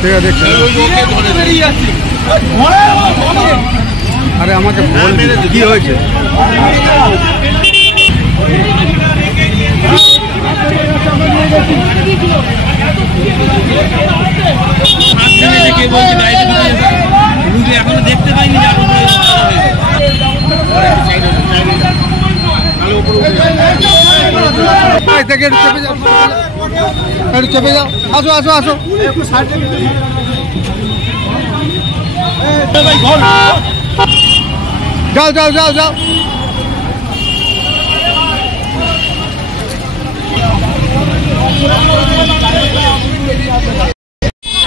ঠিক আছে দেখছি। আরে আমাকে বল কি হয়েছে? এখনো দেখতে পাইনি চেপে যাও, আসো আসো আসো। যাও যাও যাও যাও।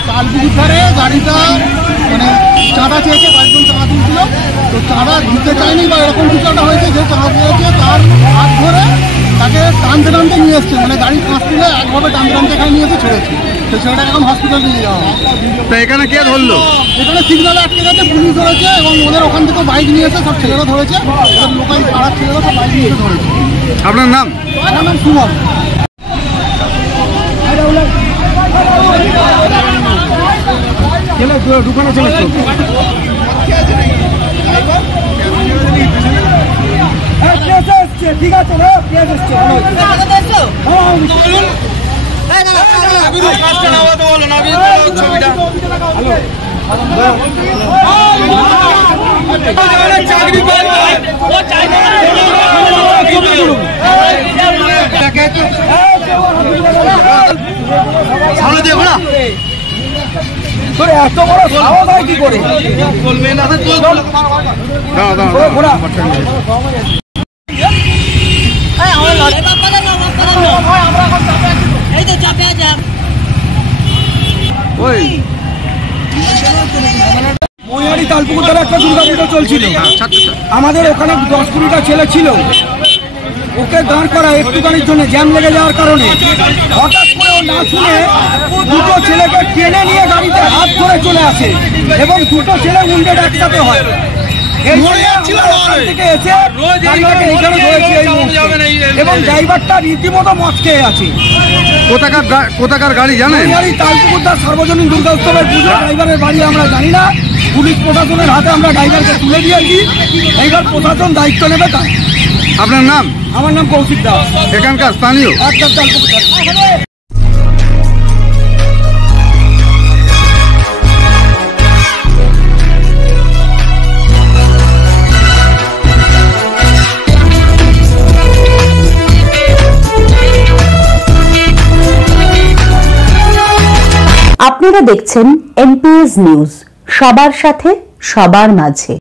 তালপুকুর ধারে গাড়িটা মানে চাঁদা চেয়েছে, কয়েকজন চাঁদা তুলছিল, তো চাঁদা দিতে চায়নি বা এরকম কিছু একটা হয়েছে, যে চাঁদা চেয়েছে তার হাত ধরে তাকে টানতে টানতে নিয়ে এসছে, মানে গাড়ি কাঁচ তুলে একভাবে টানতে টানতে এখানে নিয়ে এসে ছেড়েছে। তো ছেলেটাকে এখন হসপিটালে নিয়ে যাওয়া হয়। তো এখানে কে ধরলো? এখানে সিগনালে আটকে গেছে, পুলিশ ধরেছে এবং ওদের ওখান থেকে বাইক নিয়ে এসে সব ছেলেরা ধরেছে, লোকাল পাড়ার ছেলেরা সব বাইক নিয়ে এসে ধরেছে। আপনার নাম? আমার নাম সুমন। দোকানে চলে ঠিক আছে, সামনে দেখো না এত বড় সাহস হয় কি করে? বলবে না মহিয়ারি তালপুকুর দ্বারা একটা দুর্গা পুজো চলছিল, আমাদের ওখানে 10-20টা ছেলে ছিল, ওকে দাঁড় করা একটুখানির জন্য জ্যাম লেগে যাওয়ার কারণে হঠাৎ করে ও না শুনে দুটো ছেলেকে টেনে নিয়ে গাড়িতে হাত ধরে চলে আসে এবং দুটো ছেলে উন্ডেড একসাথে হয়। এবং ড্রাইভারটা রীতিমতো মদ খেয়ে আছে। কোথাকার গাড়ি জানেন? তালপুকুরদার সার্বজনীন দুর্গা উৎসবের পুজো। ড্রাইভারের বাড়ি আমরা জানি না, পুলিশ প্রশাসনের হাতে আমরা ড্রাইভারকে তুলে দিয়েছি, এইবার প্রশাসন দায়িত্ব নেবে তাই। আপনার নাম? আমার নাম কৌশিক দাস, এখানকার স্থানীয়। একদম তালপুকুরদার। আপনারা দেখছেন এনপিএস নিউজ, সবার সাথে সবার মাঝে।